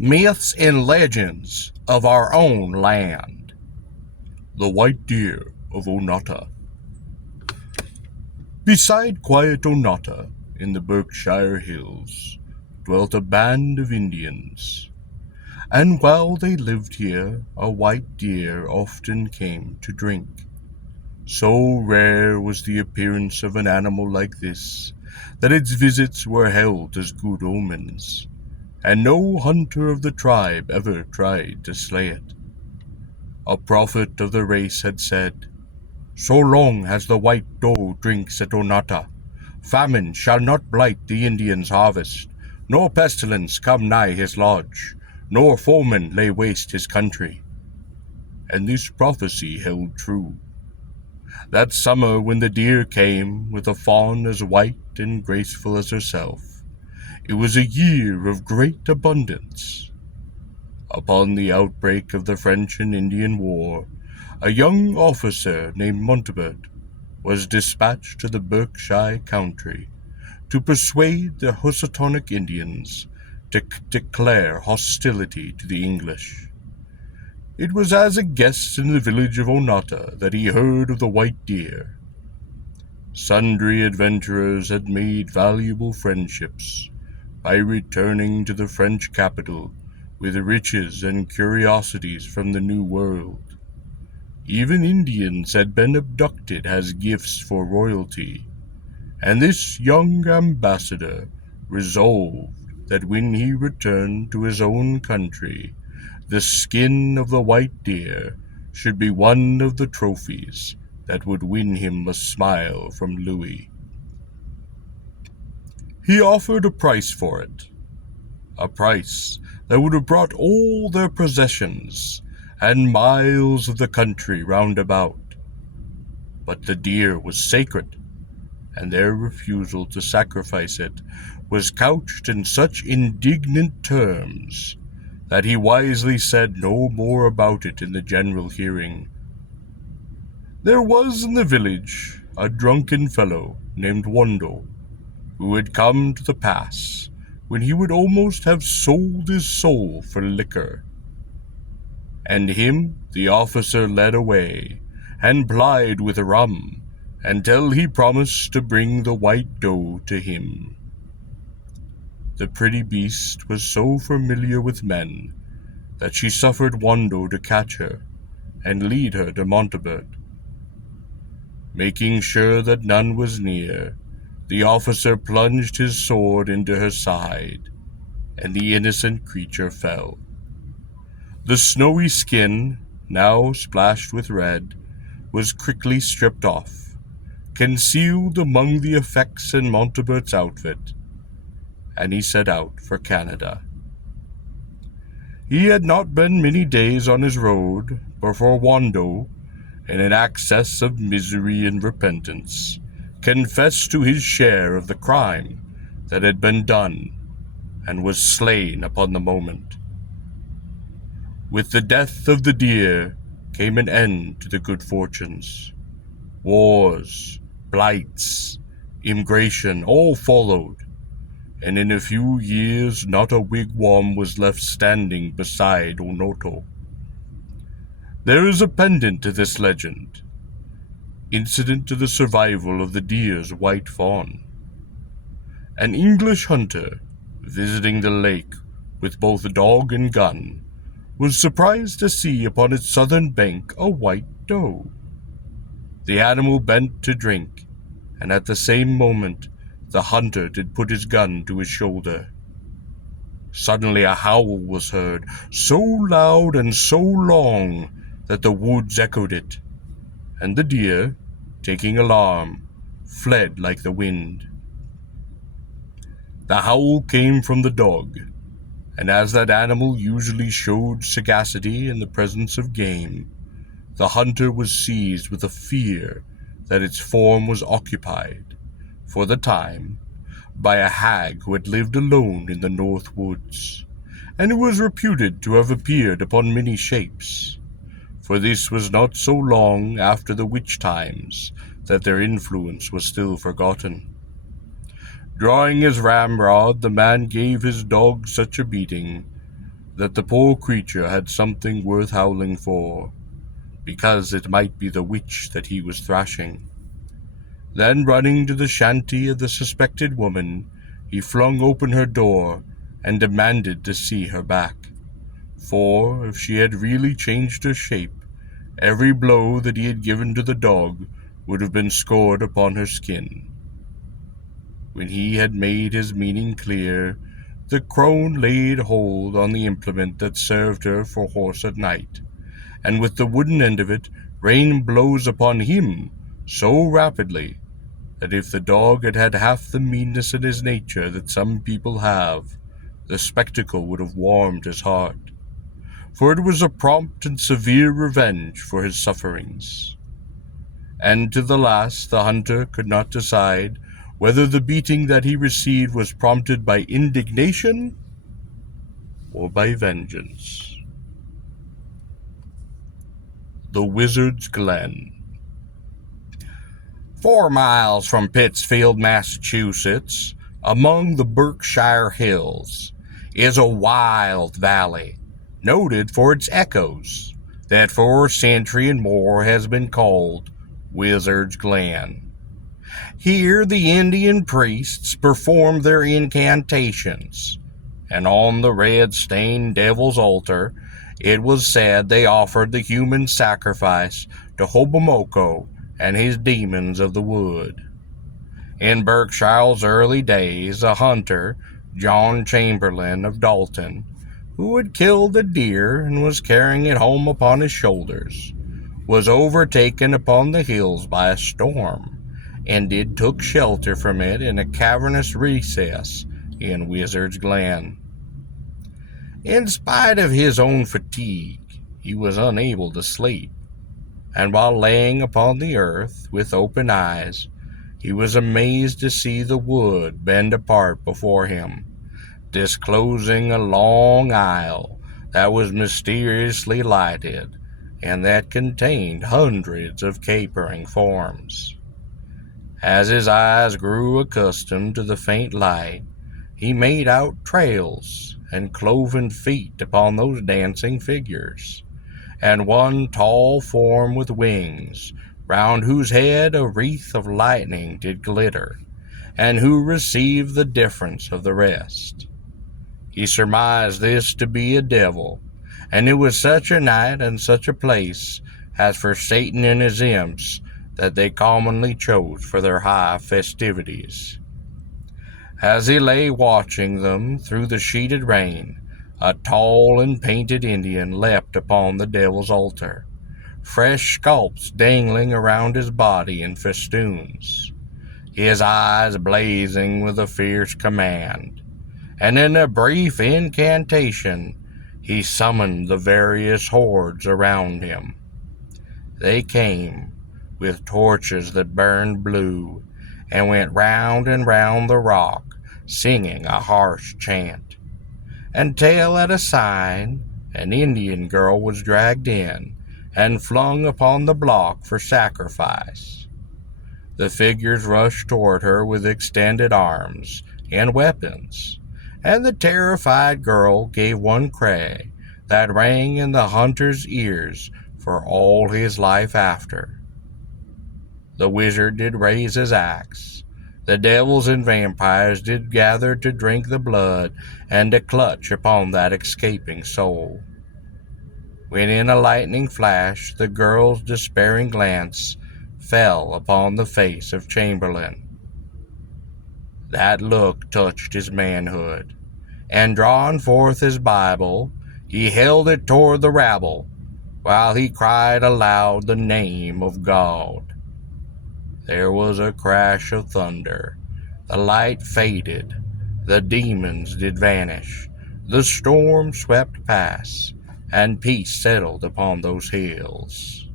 Myths and Legends of Our Own Land. The White Deer of Onota. Beside quiet Onota, in the Berkshire Hills, dwelt a band of Indians. And while they lived here, a white deer often came to drink. So rare was the appearance of an animal like this, that its visits were held as good omens, and no hunter of the tribe ever tried to slay it. A prophet of the race had said, "So long as the white doe drinks at Onota, famine shall not blight the Indian's harvest, nor pestilence come nigh his lodge, nor foemen lay waste his country." And this prophecy held true. That summer when the deer came, with a fawn as white and graceful as herself, it was a year of great abundance. Upon the outbreak of the French and Indian War, a young officer named Montebert was dispatched to the Berkshire country to persuade the Housatonic Indians to declare hostility to the English. It was as a guest in the village of Onota that he heard of the white deer. Sundry adventurers had made valuable friendships by returning to the French capital with riches and curiosities from the New World. Even Indians had been abducted as gifts for royalty, and this young ambassador resolved that when he returned to his own country, the skin of the white deer should be one of the trophies that would win him a smile from Louis. He offered a price for it, a price that would have brought all their possessions and miles of the country round about. But the deer was sacred, and their refusal to sacrifice it was couched in such indignant terms that he wisely said no more about it in the general hearing. There was in the village a drunken fellow named Wando, who had come to the pass when he would almost have sold his soul for liquor. And him the officer led away, and plied with rum, until he promised to bring the white doe to him. The pretty beast was so familiar with men that she suffered Wando to catch her and lead her to Montebert. Making sure that none was near, the officer plunged his sword into her side, and the innocent creature fell. The snowy skin, now splashed with red, was quickly stripped off, concealed among the effects in Montebert's outfit, and he set out for Canada. He had not been many days on his road before Wando, in an access of misery and repentance, confessed to his share of the crime that had been done, and was slain upon the moment. With the death of the deer came an end to the good fortunes. Wars, blights, immigration all followed, and in a few years not a wigwam was left standing beside Onota. There is a pendant to this legend, incident to the survival of the deer's white fawn. An English hunter, visiting the lake with both dog and gun, was surprised to see upon its southern bank a white doe. The animal bent to drink, and at the same moment the hunter did put his gun to his shoulder. Suddenly a howl was heard, so loud and so long that the woods echoed it, and the deer, taking alarm, fled like the wind. The howl came from the dog, and as that animal usually showed sagacity in the presence of game, the hunter was seized with a fear that its form was occupied, for the time, by a hag who had lived alone in the north woods, and who was reputed to have appeared upon many shapes, for this was not so long after the witch times that their influence was still forgotten. Drawing his ramrod, the man gave his dog such a beating that the poor creature had something worth howling for, because it might be the witch that he was thrashing. Then, running to the shanty of the suspected woman, he flung open her door and demanded to see her back. For if she had really changed her shape, every blow that he had given to the dog would have been scored upon her skin. When he had made his meaning clear, the crone laid hold on the implement that served her for horse at night, and with the wooden end of it rained blows upon him so rapidly that if the dog had had half the meanness in his nature that some people have, the spectacle would have warmed his heart, for it was a prompt and severe revenge for his sufferings. And to the last the hunter could not decide whether the beating that he received was prompted by indignation or by vengeance. The Wizard's Glen. 4 miles from Pittsfield, Massachusetts, among the Berkshire Hills, is a wild valley, noted for its echoes, that for a century and more has been called Wizard's Glen. Here the Indian priests performed their incantations, and on the red-stained devil's altar it was said they offered the human sacrifice to Hobomoko and his demons of the wood. In Berkshire's early days, a hunter, John Chamberlain of Dalton, who had killed a deer and was carrying it home upon his shoulders, was overtaken upon the hills by a storm, and took shelter from it in a cavernous recess in Wizard's Glen. In spite of his own fatigue, he was unable to sleep, and while laying upon the earth with open eyes, he was amazed to see the wood bend apart before him, disclosing a long aisle that was mysteriously lighted, and that contained hundreds of capering forms. As his eyes grew accustomed to the faint light, he made out trails and cloven feet upon those dancing figures, and one tall form with wings, round whose head a wreath of lightning did glitter, and who received the difference of the rest. He surmised this to be a devil, and it was such a night and such a place as for Satan and his imps that they commonly chose for their high festivities. As he lay watching them through the sheeted rain, a tall and painted Indian leapt upon the devil's altar, fresh scalps dangling around his body in festoons, his eyes blazing with a fierce command, and in a brief incantation he summoned the various hordes around him. They came, with torches that burned blue, and went round and round the rock, singing a harsh chant, until at a sign an Indian girl was dragged in and flung upon the block for sacrifice. The figures rushed toward her with extended arms and weapons, and the terrified girl gave one cry that rang in the hunter's ears for all his life after. The wizard did raise his axe. The devils and vampires did gather to drink the blood and to clutch upon that escaping soul. When in a lightning flash the girl's despairing glance fell upon the face of Chamberlain, that look touched his manhood, and drawing forth his Bible, he held it toward the rabble, while he cried aloud the name of God. There was a crash of thunder, the light faded, the demons did vanish, the storm swept past, and peace settled upon those hills.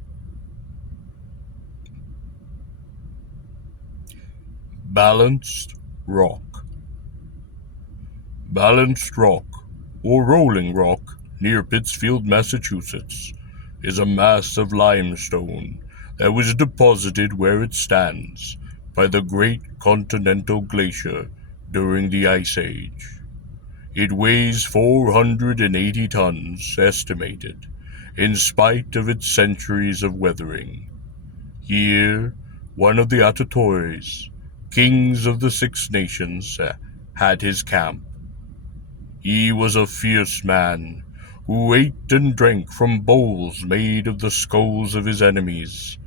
Balanced Rock. Balanced Rock, or Rolling Rock, near Pittsfield, Massachusetts, is a mass of limestone that was deposited where it stands by the great continental glacier during the Ice Age. It weighs 480 tons, estimated, in spite of its centuries of weathering. Here, one of the Atatories, kings of the Six Nations, had his camp. He was a fierce man, who ate and drank from bowls made of the skulls of his enemies,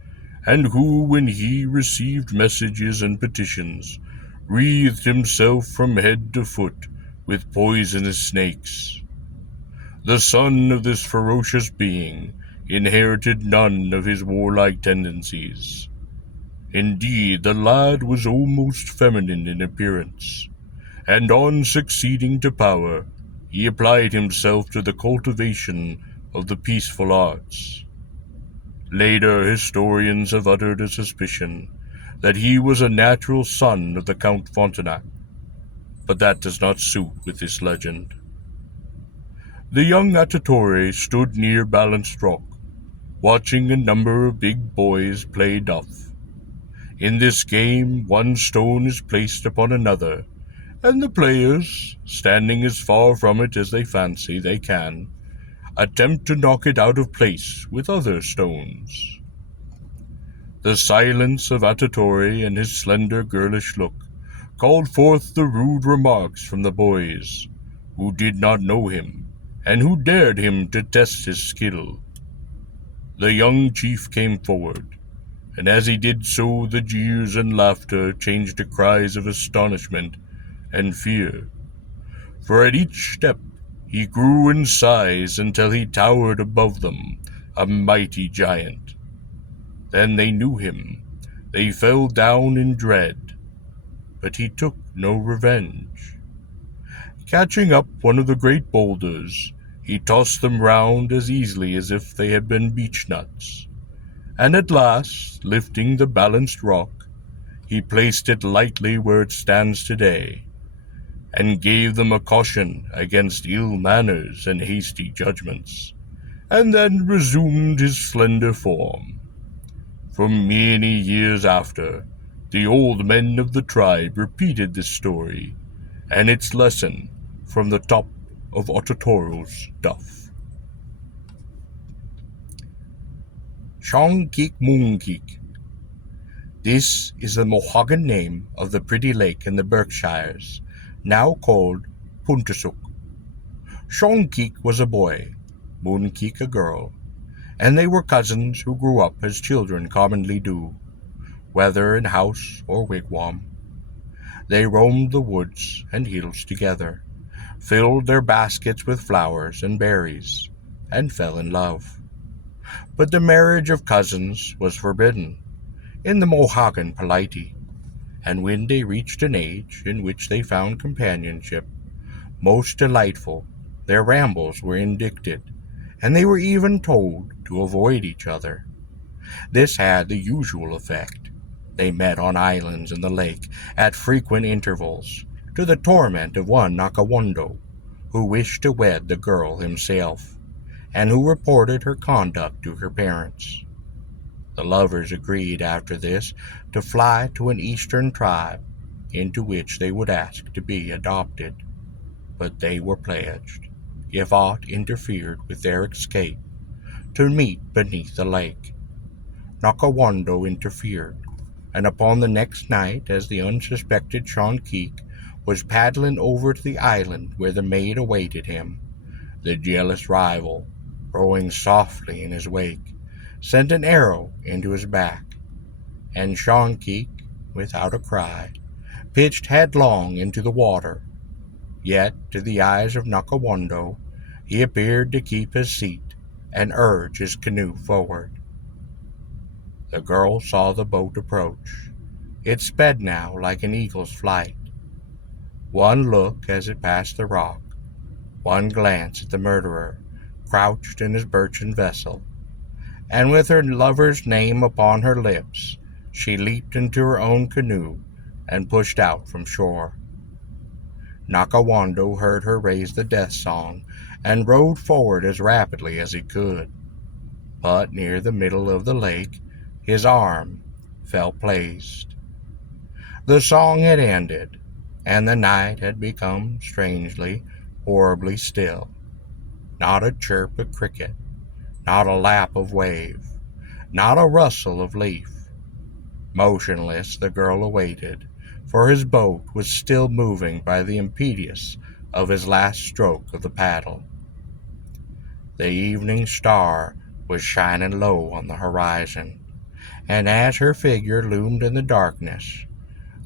and who, when he received messages and petitions, wreathed himself from head to foot with poisonous snakes. The son of this ferocious being inherited none of his warlike tendencies. Indeed, the lad was almost feminine in appearance, and on succeeding to power, he applied himself to the cultivation of the peaceful arts. Later, historians have uttered a suspicion that he was a natural son of the Count Frontenac, but that does not suit with this legend. The young Atatore stood near Balanced Rock, watching a number of big boys play duff. In this game, one stone is placed upon another, and the players, standing as far from it as they fancy they can, attempt to knock it out of place with other stones. The silence of Atatore and his slender girlish look called forth the rude remarks from the boys, who did not know him, and who dared him to test his skill. The young chief came forward, and as he did so the jeers and laughter changed to cries of astonishment and fear, for at each step he grew in size until he towered above them, a mighty giant. Then they knew him. They fell down in dread, but he took no revenge. Catching up one of the great boulders, he tossed them round as easily as if they had been beech nuts, and at last, lifting the Balanced Rock, he placed it lightly where it stands today, and gave them a caution against ill manners and hasty judgments, and then resumed his slender form. For many years after, the old men of the tribe repeated this story and its lesson from the top of Ototoro's duff. Shonkeek-Moonkeek. This is the Mohagan name of the pretty lake in the Berkshires, now called Puntasuk. Shonkeek was a boy, Moonkeek a girl, and they were cousins who grew up as children commonly do, whether in house or wigwam. They roamed the woods and hills together, filled their baskets with flowers and berries, and fell in love. But the marriage of cousins was forbidden in the Mohagan polity, and when they reached an age in which they found companionship most delightful, their rambles were interdicted, and they were even told to avoid each other. This had the usual effect. They met on islands in the lake at frequent intervals, to the torment of one Nakawando, who wished to wed the girl himself, and who reported her conduct to her parents. The lovers agreed after this to fly to an eastern tribe, into which they would ask to be adopted, but they were pledged, if aught interfered with their escape, to meet beneath the lake. Nakawando interfered, and upon the next night, as the unsuspected Shonkeek was paddling over to the island where the maid awaited him, the jealous rival, rowing softly in his wake, sent an arrow into his back, and Shonkeek, without a cry, pitched headlong into the water. Yet, to the eyes of Nakawando, he appeared to keep his seat and urge his canoe forward. The girl saw the boat approach. It sped now like an eagle's flight. One look as it passed the rock, one glance at the murderer, crouched in his birchen vessel, and with her lover's name upon her lips, she leaped into her own canoe and pushed out from shore. Nakawando heard her raise the death song and rowed forward as rapidly as he could, but near the middle of the lake his arm fell placed. The song had ended, and the night had become strangely horribly still. Not a chirp of cricket, not a lap of wave, not a rustle of leaf. Motionless, the girl awaited, for his boat was still moving by the impetus of his last stroke of the paddle. The evening star was shining low on the horizon, and as her figure loomed in the darkness,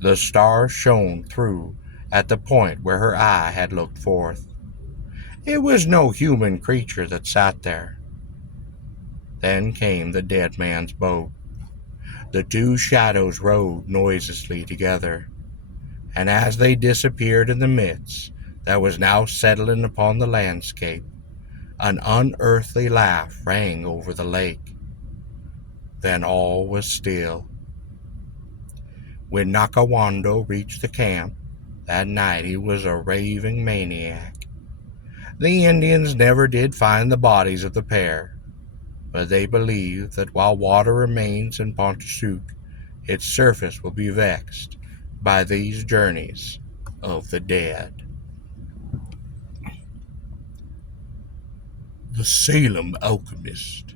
the stars shone through at the point where her eye had looked forth. It was no human creature that sat there. Then came the dead man's boat. The two shadows rode noiselessly together, and as they disappeared in the mist that was now settling upon the landscape, an unearthly laugh rang over the lake. Then all was still. When Nakawando reached the camp that night, he was a raving maniac. The Indians never did find the bodies of the pair, but they believe that while water remains in Pontessuc, its surface will be vexed by these journeys of the dead. The Salem Alchemist.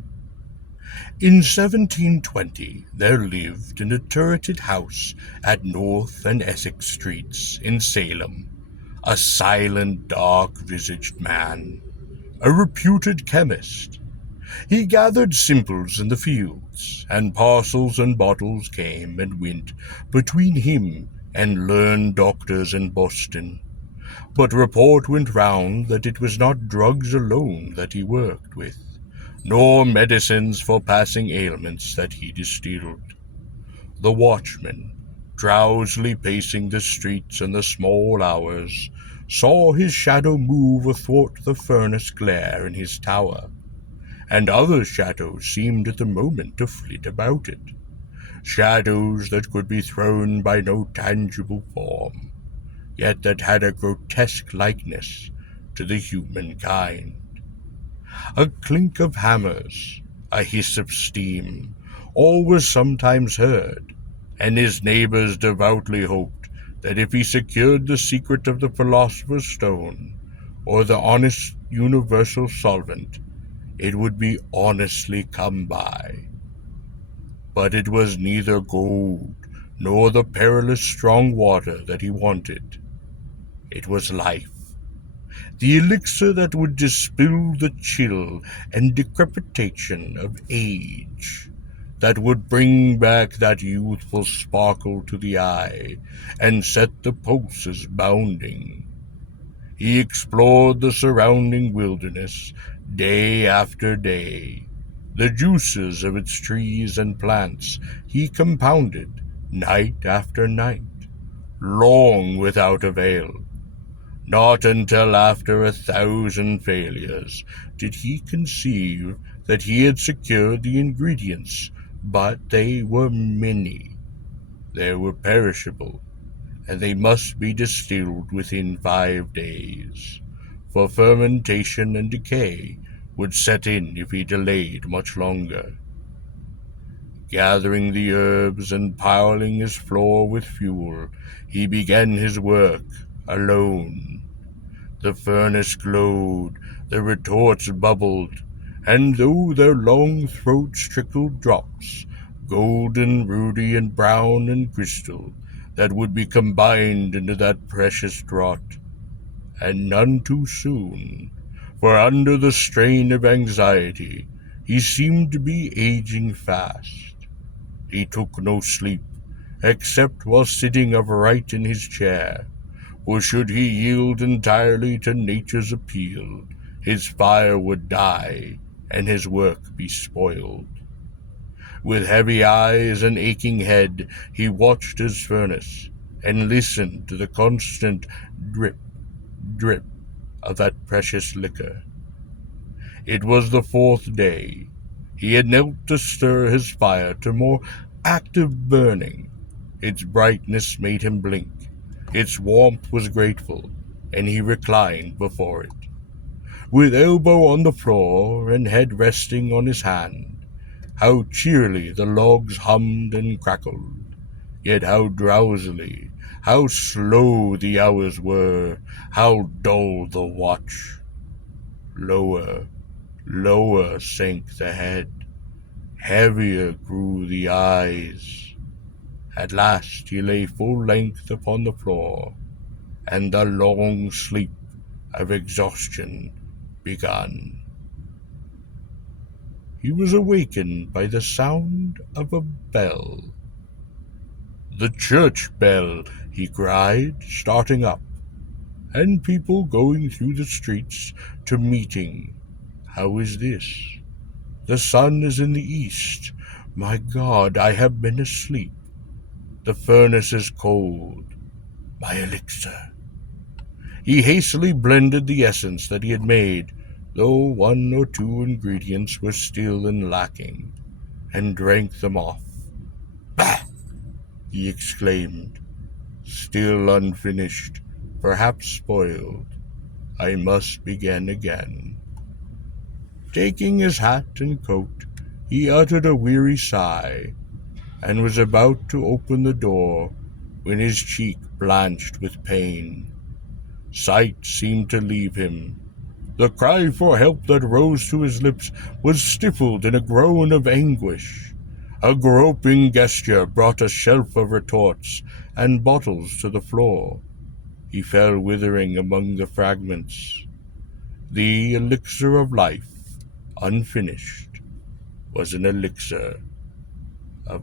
In 1720 there lived in a turreted house at North and Essex Streets in Salem a silent, dark-visaged man, a reputed chemist. He gathered simples in the fields, and parcels and bottles came and went between him and learned doctors in Boston. But report went round that it was not drugs alone that he worked with, nor medicines for passing ailments that he distilled. The watchman, drowsily pacing the streets in the small hours, saw his shadow move athwart the furnace glare in his tower, and other shadows seemed at the moment to flit about it, shadows that could be thrown by no tangible form, yet that had a grotesque likeness to the human kind. A clink of hammers, a hiss of steam, all was sometimes heard, and his neighbors devoutly hoped that if he secured the secret of the philosopher's stone, or the honest universal solvent, it would be honestly come by. But it was neither gold nor the perilous strong water that he wanted. It was life, the elixir that would dispel the chill and decrepitation of age, that would bring back that youthful sparkle to the eye and set the pulses bounding. He explored the surrounding wilderness day after day. The juices of its trees and plants he compounded night after night, long without avail. Not until after 1,000 failures did he conceive that he had secured the ingredients, but they were many. They were perishable, and they must be distilled within 5 days, for fermentation and decay would set in if he delayed much longer. Gathering the herbs and piling his floor with fuel, he began his work alone. The furnace glowed, the retorts bubbled, and though their long throats trickled drops, golden, ruddy, and brown and crystal, that would be combined into that precious draught, and none too soon, for under the strain of anxiety he seemed to be aging fast. He took no sleep, except while sitting upright in his chair, for should he yield entirely to nature's appeal, his fire would die, and his work be spoiled. With heavy eyes and aching head, he watched his furnace, and listened to the constant drip, drip of that precious liquor. It was the 4th day. He had knelt to stir his fire to more active burning. Its brightness made him blink. Its warmth was grateful, and he reclined before it. With elbow on the floor and head resting on his hand, how cheerily the logs hummed and crackled. Yet how drowsily, how slow the hours were, how dull the watch. Lower, lower sank the head, heavier grew the eyes. At last he lay full length upon the floor, and the long sleep of exhaustion begun. He was awakened by the sound of a bell. "The church bell!" he cried, starting up, "and people going through the streets to meeting. How is this? The sun is in the east. My God, I have been asleep. The furnace is cold. My elixir." He hastily blended the essence that he had made, though one or two ingredients were still in lacking, and drank them off. "Bah!" he exclaimed. "Still unfinished, perhaps spoiled. I must begin again." Taking his hat and coat, he uttered a weary sigh, and was about to open the door when his cheek blanched with pain. Sight seemed to leave him. The cry for help that rose to his lips was stifled in a groan of anguish. A groping gesture brought a shelf of retorts and bottles to the floor. He fell withering among the fragments. The elixir of life, unfinished, was an elixir of